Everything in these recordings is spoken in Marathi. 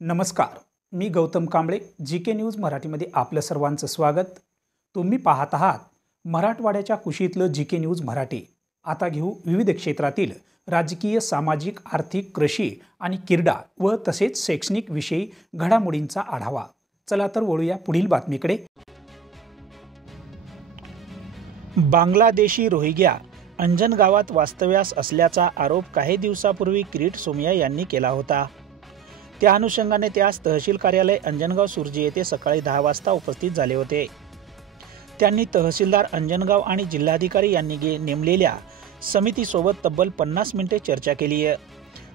नमस्कार, मी गौतम कांबळे. जीके न्यूज मराठीमध्ये आपलं सर्वांचं स्वागत. तुम्ही पाहत आहात मराठवाड्याच्या कुशीतलं जीके न्यूज मराठी. आता घेऊ विविध क्षेत्रातील राजकीय, सामाजिक, आर्थिक, कृषी आणि क्रीडा व तसेच शैक्षणिक विषयी घडामोडींचा आढावा. चला तर वळूया पुढील बातमीकडे. बांगलादेशी रोहिंग्या अंजन गावात वास्तव्यास असल्याचा आरोप काही दिवसापूर्वी किरीट सोमय्या यांनी केला होता. त्या अनुषंगाने ते आज तहसील कार्यालय अंजनगाव सुर्जी येथे सकाळी 10 वाजता उपस्थित झाले होते. त्यांनी तहसीलदार अंजनगाव आणि जिल्हाधिकारी यांनी नेमलेल्या समितीसोबत तब्बल 50 मिनिटे चर्चा केली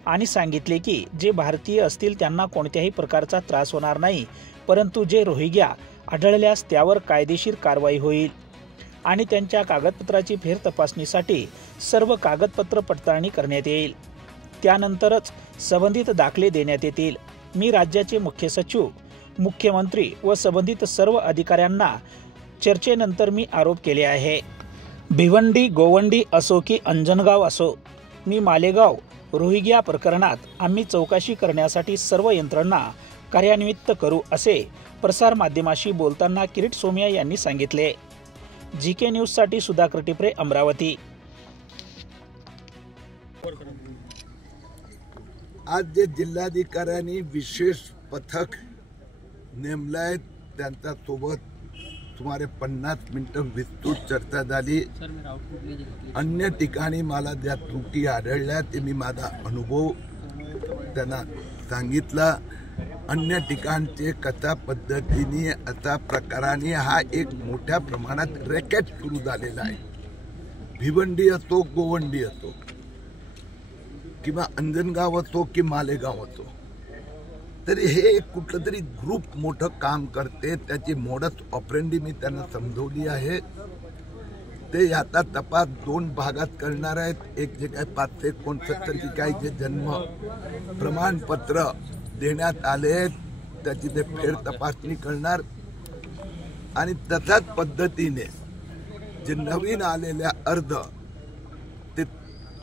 आणि सांगितले की जे भारतीय असतील त्यांना कोणत्याही प्रकारचा त्रास होणार नाही, परंतु जे रोहिंग्या आढळल्यास त्यावर कायदेशीर कारवाई होईल आणि त्यांच्या कागदपत्राची फेर तपासणीसाठी सर्व कागदपत्र पडताळणी करण्यात येईल. त्यानंतरच संबंधित दाखले देण्यात येतील. मी राज्याचे मुख्य सचिव, मुख्यमंत्री व संबंधित सर्व अधिकाऱ्यांना चर्चेनंतर मी आरोप केले आहे. भिवंडी, गोवंडी असो की अंजनगाव असो, मी मालेगाव रोहिंग्या प्रकरणात आम्ही चौकशी करण्यासाठी सर्व यंत्रणा कार्यान्वित करू, असे प्रसार माध्यमाशी बोलताना किरीट सोमय्या यांनी सांगितले. जीके न्यूजसाठी सुधाकर टिपरे, अमरावती. आज जे जिल्हाधिकाऱ्यांनी विशेष पथक नेमलंय त्यांच्या सोबत सुमारे 50 मिनिटं विस्तृत चर्चा झाली. अन्य ठिकाणी मला ज्या त्रुटी आढळल्या ते मी माझा अनुभव त्यांना सांगितला. अन्य ठिकाणचे कशा पद्धतीने अशा प्रकाराने हा एक मोठ्या प्रमाणात रॅकेट सुरू झालेला आहे. भिवंडी असो, गोवंडी असो किंवा अंजनगाव असो की मालेगाव असो, तरी हे कुठलं तरी ग्रुप मोठं काम करते. त्याची मोडस ऑपरेंडी मी त्यांना समजवली आहे. ते आता तपास 2 भागात करणार आहेत. एक जे काही 569 की काही जे जन्म प्रमाणपत्र देण्यात आले त्याची ते फेर तपासणी करणार आणि तशाच पद्धतीने जे नवीन आलेल्या अर्ज ते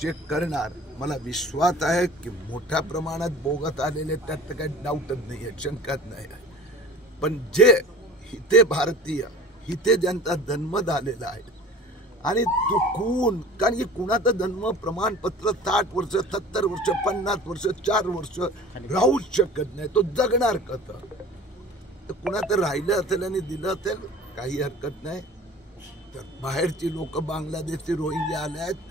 चेक करणार. मला विश्वास आहे की मोठ्या प्रमाणात बोगस आलेले त्यात काही डाऊटच नाही आहे, शंकाच नाही आहे. पण जे हिते भारतीय, हिते ज्यांचा जन्म झालेला आहे आणि चुकून, कारण की कुणाचं जन्म प्रमाणपत्र 60 वर्ष, 70 वर्ष, 50 वर्ष, 4 वर्ष राहूच शकत नाही. तो जगणार कसं? तर कुणाचं राहिलं असेल आणि दिलं असेल काही हरकत नाही. तर बाहेरची लोक, बांगलादेशी रोहिंग्या आले आहेत,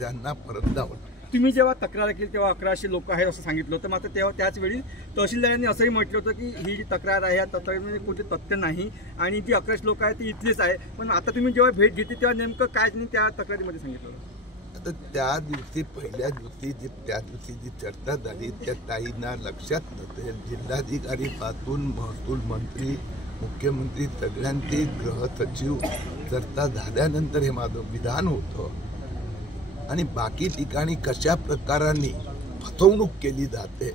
त्यांना परत जावं. तुम्ही जेव्हा तक्रार केली तेव्हा 1100 लोक आहेत असं सांगितलं होतं. मात्र तेव्हा त्याचवेळी तहसीलदारांनी असंही म्हटलं होतं की ही जी तक्रार आहे या तक्रारीमध्ये कोणते तथ्य नाही आणि जी 1100 लोक आहेत ती इथलीच आहे. पण आता तुम्ही जेव्हा भेट घेतली तेव्हा नेमकं काय त्यांनी त्या तक्रारीमध्ये सांगितलं होतं? आता त्या दिवशी, पहिल्या दिवशी त्या दिवशी जी चर्चा झाली त्या ताईंना लक्षात नसेल. जिल्हाधिकारीपासून महसूल मंत्री, मुख्यमंत्री सगळ्यांची, गृह सचिव चर्चा झाल्यानंतर हे माझं विधान होतं. आणि बाकी ठिकाणी कशा प्रकाराने फसवणूक केली जाते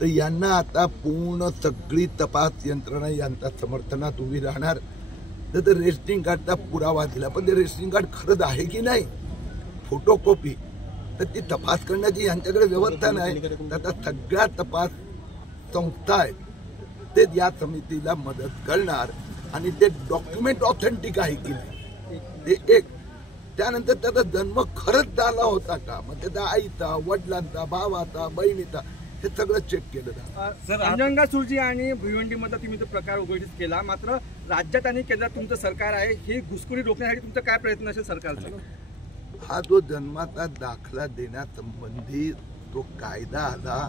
तर यांना आता पूर्ण सगळी तपास यंत्रणा यांच्या समर्थनात उभी राहणार. तर रेशनिंग कार्डचा पुरावा दिला, पण ते रेशनिंग कार्ड खरंच आहे की नाही, फोटोकॉपी, तर ती तपास करण्याची यांच्याकडे व्यवस्था नाही. तर आता सगळ्या तपास संस्था आहेत ते या समितीला मदत करणार आणि ते डॉक्युमेंट ऑथेंटिक आहे की नाही ते एक. त्यानंतर त्याचा जन्म खरंच झाला होता का, मग त्याचा आईचा, वडिलांचा, भावाचा, बहिणीचा, हे सगळं चेक केलं जातं. अंजनगाव सुर्जी आणि भिवंडीमध्ये तुम्ही तो प्रकार उघडकीस केला. मात्र राज्यात आणि केंद्रात तुमचं सरकार आहे, हे घुसखोरी रोखण्यासाठी तुमचा काय प्रयत्न असेल सरकारचा? हा जो जन्माचा दाखला देण्यासंबंधी तो कायदा आला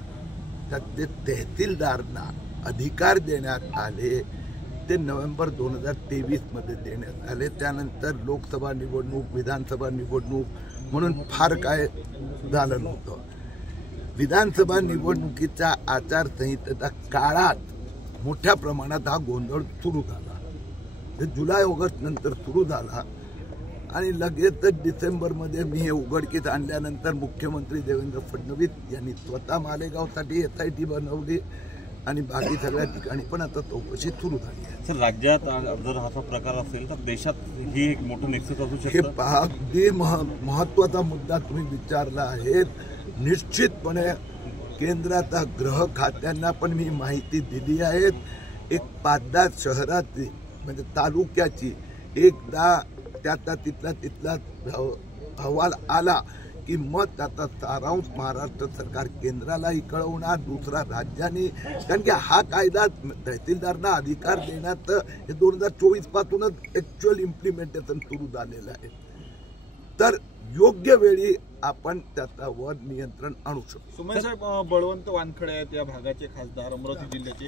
त्यात ते तहसीलदारांना अधिकार देण्यात आले. ते नोव्हेंबर 2023 मध्ये देण्यात आले. त्यानंतर लोकसभा निवडणूक, विधानसभा निवडणूक म्हणून फार काय झालं नव्हतं. विधानसभा निवडणुकीच्या आचारसंहितेच्या काळात मोठ्या प्रमाणात हा गोंधळ सुरू झाला. ते जुलै ऑगस्ट नंतर सुरू झाला आणि लगेचच डिसेंबरमध्ये मी हे उघडकीस आणल्यानंतर मुख्यमंत्री देवेंद्र फडणवीस यांनी स्वतः मालेगावसाठी SIT बनवली आणि बाकी सगळ्या ठिकाणी पण आता चौकशी सुरू झाली आहे. सर, राज्यात जर हा प्रकार असेल तर देशात ही एक मोठं नेक्सस असू शकतं. हे पहा, अगदी महत्वाचा मुद्दा तुम्ही विचारला आहे. निश्चितपणे केंद्राचा गृह खात्यांना पण मी माहिती दिली आहे. एक 5-10 शहरात म्हणजे तालुक्याची एकदा त्याचा तिथला अहवाल आला की मग त्याचा सारांश महाराष्ट्र सरकार केंद्रालाही कळवणार, दुसरा राज्यांनी. कारण की हा कायदा तहसीलदारांना अधिकार देण्याचं हे 2024 पासूनच ऍक्च्युअल इम्प्लिमेंटेशन सुरू झालेलं आहे. तर योग्य वेळी आपण त्याच्यावर नियंत्रण आणू शकतो. सुमन साहेब, बळवंत वानखडे आहेत या भागाचे खासदार, अमरावती जिल्ह्याचे.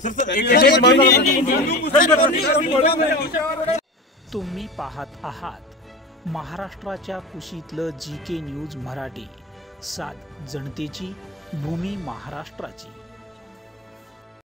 तुम्ही पाहत आहात महाराष्ट्राच्या कुशीतलं GK न्यूज मराठी. साथ जनतेची, भूमी महाराष्ट्राची.